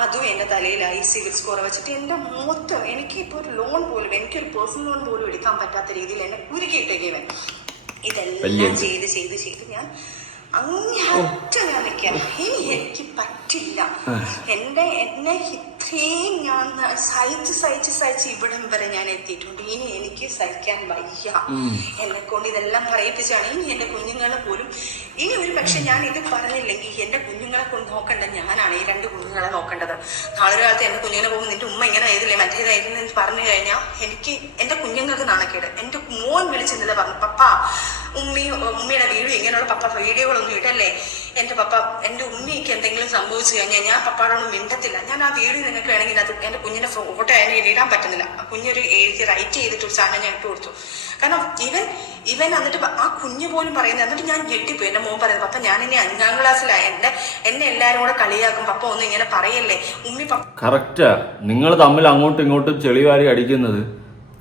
അതും എന്റെ തലയിലായി സിവിൽ സ്കോർ വെച്ചിട്ട് എന്റെ മൊത്തം എനിക്ക് ഇപ്പൊ ഒരു ലോൺ പോലും, എനിക്കൊരു പേഴ്സണൽ ലോൺ പോലും എടുക്കാൻ പറ്റാത്ത രീതിയിൽ എന്നെ കുരുക്കിയിട്ടേക്കവൻ. ഇതെല്ലാം ചെയ്ത് ഞാൻ അങ്ങേയറ്റം ഞാൻ നിൽക്കാം. ഇനി എനിക്ക് പറ്റില്ല. എന്നെ ഇത്രയും ഞാൻ സഹിച്ച് ഇവിടം വരെ ഞാൻ എത്തിയിട്ടുണ്ട്. ഇനി എനിക്ക് സഹിക്കാൻ വയ്യ. എന്നെ കൊണ്ട് ഇതെല്ലാം പറയിപ്പിച്ചാണ്. ഇനി എന്റെ കുഞ്ഞുങ്ങളെ പോലും, ഇനി ഒരു പക്ഷെ ഞാൻ ഇത് പറഞ്ഞില്ലെങ്കിൽ എന്റെ കുഞ്ഞുങ്ങളെ കൊണ്ട് നോക്കേണ്ട ഞാനാണ് ഈ 2 കുഞ്ഞുങ്ങളെ നോക്കേണ്ടത്. നാളെ കാലത്ത് എന്റെ കുഞ്ഞുങ്ങളെ പോകുമ്പോൾ നിന്റെ ഉമ്മ ഇങ്ങനെ ആയതില്ലേ മറ്റേതായിരുന്നു എന്ന് പറഞ്ഞു കഴിഞ്ഞാൽ എനിക്ക് എന്റെ കുഞ്ഞുങ്ങൾക്ക് നാണക്കേട്. എന്റെ മോൻ വിളിച്ചെന്നില്ല പറഞ്ഞു, പപ്പ ഉമ്മയുടെ വീഡിയോ ഇങ്ങനെയുള്ള പപ്പ വീഡിയോകളൊന്നും ഇടല്ലേ, എന്റെ ഉമ്മയ്ക്ക് എന്തെങ്കിലും സംഭവിച്ചു കഴിഞ്ഞാൽ ഞാൻ പപ്പാടൊന്നും മിണ്ടത്തില്ല. ഞാൻ ആ വീഡിയോ നിങ്ങൾക്ക് വേണമെങ്കിൽ അത് എന്റെ കുഞ്ഞിന്റെ ഫോട്ടോ അതിന് ഇടാൻ പറ്റുന്നില്ല. കുഞ്ഞൊരു എഴുതി റൈറ്റ് ചെയ്തിട്ട് ഒരു സാധനം ഞാൻ ഇട്ട് കൊടുത്തു. കാരണം ഇവൻ എന്നിട്ട് ആ കുഞ്ഞു പോലും പറയുന്നത്, എന്നിട്ട് ഞാൻ ഞെട്ടിപ്പോയി. എന്റെ മോൻ പറയുന്നത്, പപ്പ ഞാൻ ഇനി 5ാം ക്ലാസ്സിലായ എന്നെ എല്ലാരും കൂടെ കളിയാക്കും, പപ്പ ഒന്നും ഇങ്ങനെ പറയല്ലേ ഉമ്മി. കറക്റ്റാ. നിങ്ങൾ തമ്മിൽ അങ്ങോട്ടും ഇങ്ങോട്ടും ചെളിവാരി അടിക്കുന്നത്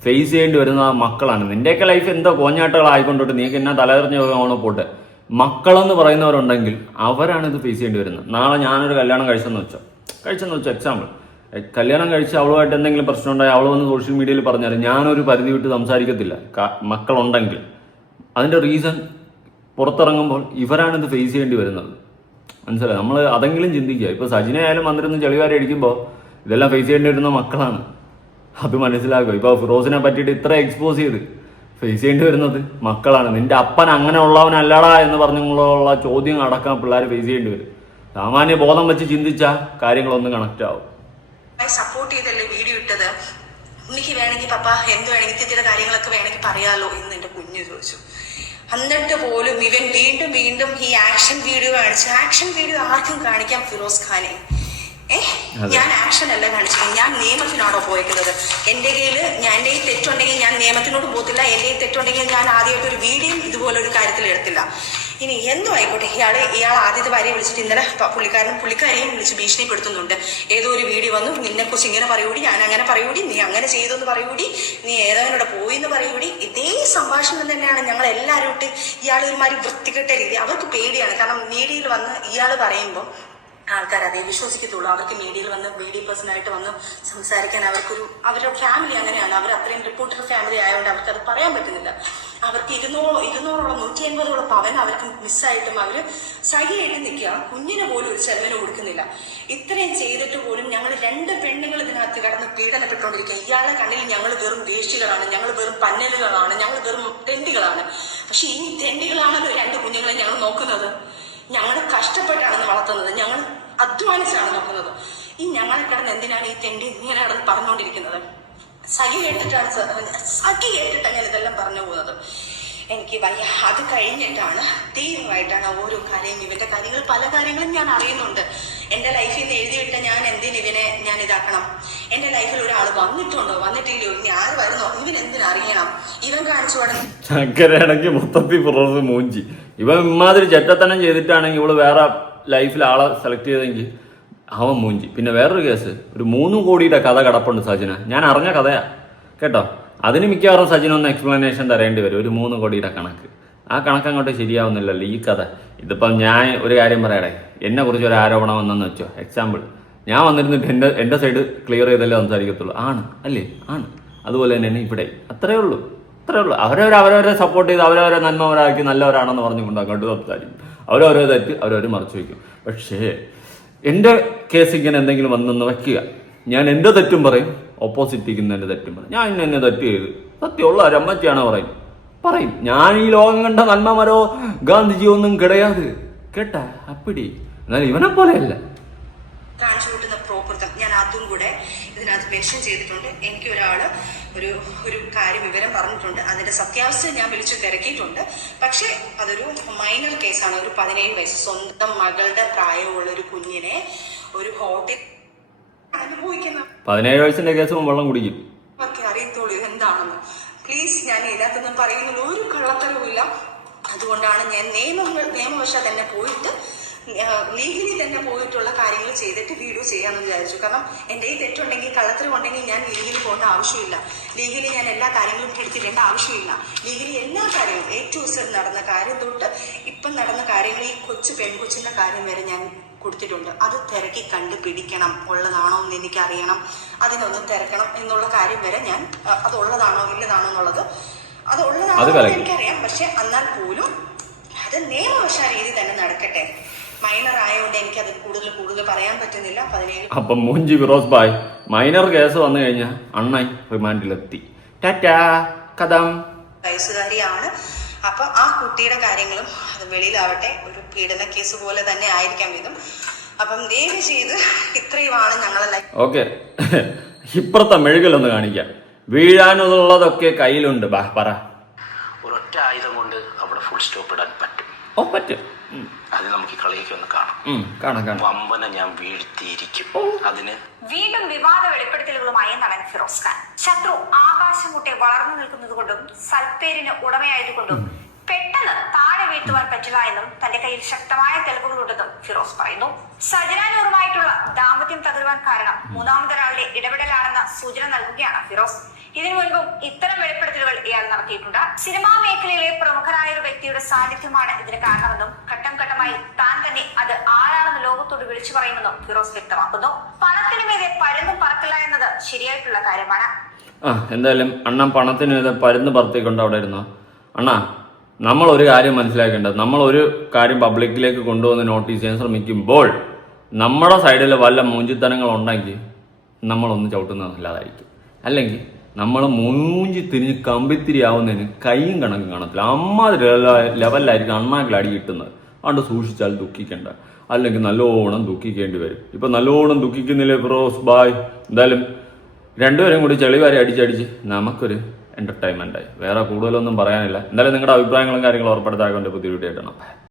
ഫേസ് ചെയ്യേണ്ടി വരുന്ന ആ മക്കളാണ്. നിന്റെയൊക്കെ ലൈഫ് എന്തോ കോഞ്ഞാട്ടകളായിക്കൊണ്ടിട്ട് നീക്ക് എന്നാ തലതെറിഞ്ഞ പോകണോ പോട്ടെ. മക്കളെന്ന് പറയുന്നവരുണ്ടെങ്കിൽ അവരാണ് ഇത് ഫേസ് ചെയ്യേണ്ടി വരുന്നത്. നാളെ ഞാനൊരു കല്യാണം കഴിച്ചെന്ന് വെച്ചോ എക്സാമ്പിൾ, കല്യാണം കഴിച്ച് അവളുമായിട്ട് എന്തെങ്കിലും പ്രശ്നം ഉണ്ടായി അവൾ വന്ന് സോഷ്യൽ മീഡിയയിൽ പറഞ്ഞാൽ ഞാനൊരു പരിധി വിട്ട് സംസാരിക്കത്തില്ല. മക്കളുണ്ടെങ്കിൽ അതിൻ്റെ റീസൺ പുറത്തിറങ്ങുമ്പോൾ ഇവരാണ് ഇത് ഫേസ് ചെയ്യേണ്ടി വരുന്നത്. മനസ്സിലായി? നമ്മൾ അതെങ്കിലും ചിന്തിക്കുക. ഇപ്പോൾ സജിനെ ആയാലും വന്നിരുന്ന് ചെളിവാരി അടിക്കുമ്പോൾ ഇതെല്ലാം ഫേസ് ചെയ്യേണ്ടി വരുന്ന മക്കളാണ്. അത് മനസ്സിലാക്കുക. ഇപ്പോൾ ഫിറോസിനെ പറ്റിയിട്ട് ഇത്ര എക്സ്പോസ് ചെയ്ത് ഫേസ് ചെയ്യേണ്ടി വരുന്നത് മക്കളാണ്. നിന്റെ അപ്പൻ അങ്ങനെ ഉള്ളവനല്ലടാ എന്ന് പറഞ്ഞുള്ള ചോദ്യം അടക്കം പിള്ളേർ ഫേസ് ചെയ്യേണ്ടി വരും. സാമാന്യ ബോധം വെച്ച് ചിന്തിച്ചാൽ കാര്യങ്ങളൊന്നും കണക്റ്റ് ആവും. സപ്പോർട്ട് ചെയ്തല്ലേ വീഡിയോ ഇട്ടത്, ഉമ്മിക്ക് വേണമെങ്കിൽ പപ്പ എന്ത് വേണമെങ്കിൽ ചില കാര്യങ്ങളൊക്കെ വേണമെങ്കിൽ പറയാലോ എന്ന് എന്റെ കുഞ്ഞു ചോദിച്ചു. എന്നിട്ട് പോലും ഇവൻ വീണ്ടും ഈ ആക്ഷൻ വീഡിയോ കാണിച്ചു. ആക്ഷൻ വീഡിയോ ആർക്കും കാണിക്കാം ഫിറോസ് ഖാനെ. ഞാൻ ആക്ഷൻ അല്ല കാണിച്ചത്, ഞാൻ നിയമത്തിനാണോ പോയേക്കുന്നത്. എന്റെ കയ്യിൽ എന്റെ ഈ തെറ്റുണ്ടെങ്കിൽ ഞാൻ നിയമത്തിനോട് പോകത്തില്ല. എന്റെ ഈ തെറ്റുണ്ടെങ്കിൽ ഞാൻ ആദ്യമായിട്ട് ഒരു വീഡിയോ ഇതുപോലെ ഒരു കാര്യത്തിൽ എടുത്തില്ല. ഇനി എന്തോ ആയിക്കോട്ടെ, ഇയാൾ ആദ്യത്തെ ഭാര്യയെ വിളിച്ചിട്ട് ഇന്നലെ പുള്ളിക്കാരെയും വിളിച്ച് ഭീഷണിപ്പെടുത്തുന്നുണ്ട്. ഏതോ ഒരു വീഡിയോ വന്നു, നിന്നെക്കുറിച്ച് ഇങ്ങനെ പറയൂടി, ഞാൻ അങ്ങനെ പറയൂടി, നീ അങ്ങനെ ചെയ്തെന്ന് പറയൂടി, നീ ഏതോനോടെ പോയി എന്ന് പറയൂടി. ഇതേ സംഭാഷണം തന്നെയാണ് ഞങ്ങൾ എല്ലാവരും ഇട്ട് ഇയാൾ ഒരുമാതിരി വൃത്തികെട്ട രീതി. അവർക്ക് പേടിയാണ്. കാരണം മീഡിയയിൽ വന്ന് ഇയാൾ പറയുമ്പോൾ ആൾക്കാർ അതേ വിശ്വസിക്കത്തുള്ളൂ. അവർക്ക് മീഡിയയിൽ വന്ന് മീഡിയ പേഴ്സണായിട്ട് വന്ന് സംസാരിക്കാൻ അവരുടെ ഫാമിലി അങ്ങനെയാണ്. അവർ അത്രയും റിപ്പോർട്ടർ ഫാമിലി ആയതുകൊണ്ട് അവർക്ക് അത് പറയാൻ പറ്റുന്നില്ല. അവർക്ക് 200 150 പവൻ അവർക്ക് മിസ്സായിട്ടും അവർ സഹിയായിട്ട് നിൽക്കുക. കുഞ്ഞിനെ പോലും ഒരു ചെലവിന് കൊടുക്കുന്നില്ല. ഇത്രയും ചെയ്തിട്ട് പോലും ഞങ്ങൾ 2 പെണ്ണുങ്ങൾ ഇതിനകത്ത് കിടന്ന് പീഡനപ്പെട്ടുകൊണ്ടിരിക്കുക. ഇയാളുടെ കണ്ണിൽ ഞങ്ങൾ വെറും ദേഷികളാണ്, ഞങ്ങൾ വെറും പന്നലുകളാണ്, ഞങ്ങൾ വെറും തെണ്ടികളാണ്. പക്ഷെ ഈ തെണ്ടികളാണല്ലോ 2 കുഞ്ഞുങ്ങളെ ഞങ്ങൾ നോക്കുന്നത്. ഞങ്ങൾ കഷ്ടപ്പെട്ടാണ് വളർത്തുന്നത്, ഞങ്ങൾ അധ്വാനിച്ചാണ് നോക്കുന്നത്. ഈ ഞങ്ങളെ കിടന്ന് എന്തിനാണ് ഈ തെണ്ടി ഇങ്ങനെ കിടന്ന് പറഞ്ഞുകൊണ്ടിരിക്കുന്നത്? സഖി കേട്ടിട്ടാണ് ഞാൻ ഇതെല്ലാം പറഞ്ഞു പോകുന്നത്. എനിക്ക് വയ്യ. അത് കഴിഞ്ഞിട്ടാണ് തീവ്രമായിട്ടാണ് ഓരോ കാര്യം, ഇവന്റെ കാര്യങ്ങൾ പല കാര്യങ്ങളും ഞാൻ അറിയുന്നുണ്ട്. എന്റെ ലൈഫിൽ നിന്ന് എഴുതിയിട്ട ഞാൻ ഇവനെ ഞാൻ ഇതാക്കണം. എന്റെ ലൈഫിൽ ഒരാൾ വന്നിട്ടുണ്ടോ വന്നിട്ടില്ലയോ, ഇനി ആര് വരുന്നോ, ഇവൻ എന്തിനറിയണം? ഇവൻ കാണിച്ചു തുടങ്ങി ചക്കരയാണെങ്കിൽ മൊത്തത്തിൽ ഫിറോസ് മൂഞ്ചി. ഇവൻ ഇമാതിരി ചെറ്റത്തനം ചെയ്തിട്ടാണെങ്കിൽ ഇവള് വേറെ ലൈഫിൽ ആളെ സെലക്ട് ചെയ്തെങ്കിൽ അവൻ മൂഞ്ചി. പിന്നെ വേറൊരു കേസ്, ഒരു 3 കോടിയുടെ കഥ കിടപ്പുണ്ട് സജിന. ഞാൻ അറിഞ്ഞ കഥയാ കേട്ടോ. അതിന് മിക്കവാറും സജിനൊന്ന് എക്സ്പ്ലനേഷൻ തരേണ്ടി വരും, ഒരു 3 കോടിയുടെ കണക്ക്. ആ കണക്ക് അങ്ങോട്ട് ശരിയാവുന്നില്ലല്ലോ ഈ കഥ. ഇതിപ്പം ഞാൻ ഒരു കാര്യം പറയടേ, എന്നെ കുറിച്ച് ഒരു ആരോപണം വന്നെന്ന് വെച്ചോ, എക്സാമ്പിൾ ഞാൻ വന്നിരുന്നിട്ട് എൻ്റെ സൈഡ് ക്ലിയർ ചെയ്തല്ലേ സംസാരിക്കത്തുള്ളൂ. ആണ് അല്ലേ? ആണ്. അതുപോലെ തന്നെ ഇവിടെ അത്രേ ഉള്ളൂ. അവരവരെ സപ്പോർട്ട് ചെയ്ത് അവരവരെ നന്മവരാക്കി നല്ലവരാണെന്ന് പറഞ്ഞുകൊണ്ട് അങ്ങോട്ട് സംസാരിക്കും. അവരവരോ തെറ്റ് അവരവർ മറച്ചു വയ്ക്കും. പക്ഷേ എൻ്റെ കേസ് ഇങ്ങനെ എന്തെങ്കിലും വന്നെന്ന് വയ്ക്കുക, ഞാൻ എൻ്റെ തെറ്റും പറയും, ഓപ്പോസിറ്റ് ഇരിക്കുന്നതിൻ്റെ തെറ്റും പറയും. ഞാൻ എന്നെ തെറ്റ് ചെയ്ത് സത്യമുള്ള ഒരമ്മച്ചിയാണോ പറയും. ഞാൻ ഈ ലോകം കണ്ട നന്മമരോ ഗാന്ധിജിയോ ഒന്നും കിടയാത് കേട്ടാ അപ്പിടി. എന്നാൽ ഇവനെ പോലെയല്ല. കാണിച്ചു കൂട്ടുന്ന പ്രോപ്പർത്തം ഞാൻ അതും കൂടെ ഇതിനകത്ത് മെൻഷൻ ചെയ്തിട്ടുണ്ട്. എനിക്ക് ഒരാള് ഒരു കാര്യം വിവരം പറഞ്ഞിട്ടുണ്ട്. അതിന്റെ സത്യാവസ്ഥ ഞാൻ വിളിച്ചു തിരക്കിയിട്ടുണ്ട്. പക്ഷെ അതൊരു മൈനർ കേസാണ്. ഒരു 17 വയസ്സ് സ്വന്തം മകളുടെ പ്രായമുള്ള ഒരു കുഞ്ഞിനെ ഒരു ഹോട്ടൽ അനുഭവിക്കുന്ന 17 വയസ്സിന്റെ കേസ് വെള്ളം കുടിക്കും. അവർക്ക് അറിയത്തുള്ളൂ എന്താണെന്ന്. പ്ലീസ്, ഞാൻ ഇതിനകത്തൊന്നും പറയുന്നത് ഒരു കള്ളത്തരവുമില്ല. അതുകൊണ്ടാണ് ഞാൻ നിയമവശാൽ തന്നെ പോയിട്ട് ലീഗലി തന്നെ പോയിട്ടുള്ള കാര്യങ്ങൾ ചെയ്തിട്ട് വീഡിയോ ചെയ്യാമെന്ന് വിചാരിച്ചു. കാരണം എൻ്റെ ഈ തെറ്റുണ്ടെങ്കിൽ കള്ളത്തരം ഉണ്ടെങ്കിൽ ഞാൻ ലീഗലി പോകേണ്ട ആവശ്യമില്ല. ലീഗലി ഞാൻ എല്ലാ കാര്യങ്ങളും എടുത്തിടേണ്ട ആവശ്യമില്ല. ലീഗലി എല്ലാ കാര്യവും A to Z നടന്ന കാര്യം തൊട്ട് ഇപ്പം നടന്ന കാര്യങ്ങൾ, ഈ പെൺകൊച്ചിൻ്റെ കാര്യം വരെ ഞാൻ കൊടുത്തിട്ടുണ്ട്. അത് തിരക്കി കണ്ടുപിടിക്കണം, ഉള്ളതാണോ എന്ന് എനിക്കറിയണം, അതിനൊന്ന് തിരക്കണം എന്നുള്ള കാര്യം വരെ ഞാൻ അത് ഉള്ളതാണോ ഇല്ലതാണോ എന്നുള്ളത് അത് ഉള്ളതാണോ എനിക്കറിയാം. പക്ഷെ എന്നാൽ പോലും അത് നിയമവശാ രീതി തന്നെ നടക്കട്ടെ. മൈനർ ആയതുകൊണ്ട് എനിക്കത് കൂടുതൽ പറയാൻ പറ്റുന്നില്ല. 17 അപ്പം മൂഞ്ചി ഫിറോസ് ഭായ്, മൈനർ കേസ് വന്നു കഴിഞ്ഞാൽ അണ്ണൻ റിമാൻഡിലെത്തി. ടാറ്റാ കഥം. വയസ്സുകാരിയാണ്. അപ്പൊ ആ കുട്ടിയുടെ കാര്യങ്ങളും അത് വെളിയിലാവട്ടെ. ഒരു പീഡന കേസ് പോലെ തന്നെ ആയിരിക്കാം ഇതും. അപ്പം ദയവ് ചെയ്ത് ഇത്രയുമാണ് ഞങ്ങളെ. ഓക്കെ, ഇപ്പുറത്തെ മെഴുകലൊന്ന് കാണിക്കാം. വീഴാനുള്ളതൊക്കെ കയ്യിലുണ്ട്. പറ. ഒരൊറ്റ ആയുധം കൊണ്ട് അവിടെ ഫുൾ സ്റ്റോപ്പ് ഇടാൻ പറ്റും. പറ്റും. അത് നമുക്ക് കളിയൊക്കെ ഒന്ന് കാണാം. വമ്പന ഞാൻ വീഴ്ത്തിയിരിക്കും. അതിന് വീണ്ടും വിവാദ വെളിപ്പെടുത്തലുകളുമായി നടൻ ഫിറോസ് ഖാൻ. ശത്രു ആകാശമുട്ടെ വളർന്നു നിൽക്കുന്നത് കൊണ്ടും സൽപ്പേരിന് ഉടമയായതുകൊണ്ടും പെട്ടെന്ന് താഴെ വീഴ്ത്തുവാൻ പറ്റില്ല എന്നും തന്റെ കയ്യിൽ ശക്തമായ തെളിവുകളുണ്ടെന്നും ഫിറോസ് പറയുന്നു. സജന നൂറുമായിട്ടുള്ള ദാമ്പത്യം തകരുവാൻ കാരണം മൂന്നാമതൊരാളുടെ ഇടപെടലാണെന്ന സൂചന നൽകുകയാണ് ഫിറോസ്. ഇതിനു മുൻപും ഇത്തരം വെളിപ്പെടുത്തലുകൾ ഇയാൾ നടത്തിയിട്ടുണ്ട്. സിനിമാ മേഖലയിലെ പ്രമുഖനായ ഒരു വ്യക്തിയുടെ സാന്നിധ്യമാണ് ഇതിന് കാരണമെന്നും ഘട്ടം ഘട്ടമായി താൻ തന്നെ അത് ആരാണെന്ന് ലോകത്തോട് വിളിച്ചു പറയുമെന്നും ഫിറോസ് വ്യക്തമാക്കുന്നു. പണത്തിനു മീതെ പരുന്തും പറക്കില്ല എന്നത് ശരിയായിട്ടുള്ള കാര്യമാണ്. എന്തായാലും അണ്ണൻ പണത്തിന് പരുന്ന് പറത്തിക്കൊണ്ട് അവിടെ ഇരുന്നോ. അണ്ണാ, നമ്മൾ ഒരു കാര്യം മനസ്സിലാക്കേണ്ടത്, നമ്മൾ ഒരു കാര്യം പബ്ലിക്കിലേക്ക് കൊണ്ടുവന്ന് നോട്ടീസ് ചെയ്യാൻ ശ്രമിക്കുമ്പോൾ നമ്മുടെ സൈഡിൽ വല്ല മൂഞ്ചിത്തനങ്ങൾ ഉണ്ടെങ്കിൽ നമ്മളൊന്ന് ചവിട്ടുന്നത് നല്ലതായിരിക്കും. അല്ലെങ്കിൽ നമ്മൾ മൂഞ്ചി തിരിഞ്ഞ് കമ്പിത്തിരിയാവുന്നതിന് കൈയും കണക്കും കാണത്തില്ല. ലെവലിലായിരിക്കും അണ്ണാക്കിൽ അടി കിട്ടുന്നത്. അതുകൊണ്ട് സൂക്ഷിച്ചാൽ ദുഃഖിക്കേണ്ട, അല്ലെങ്കിൽ നല്ലോണം ദുഃഖിക്കേണ്ടി വരും. ഇപ്പം നല്ലോണം ദുഃഖിക്കുന്നില്ലേ ഫിറോസ് ബായ്? എന്തായാലും രണ്ടുപേരും കൂടി ചെളിവാരി അടിച്ചടിച്ച് നമുക്കൊരു എന്റർടൈൻമെന്റ് ആയി. വേറെ കൂടുതലൊന്നും പറയാനില്ല. എന്തായാലും നിങ്ങളുടെ അഭിപ്രായങ്ങളും കാര്യങ്ങളും ഉറപ്പെടുത്താൻ പുതിയ വീഡിയോ ആയിട്ടാണ്.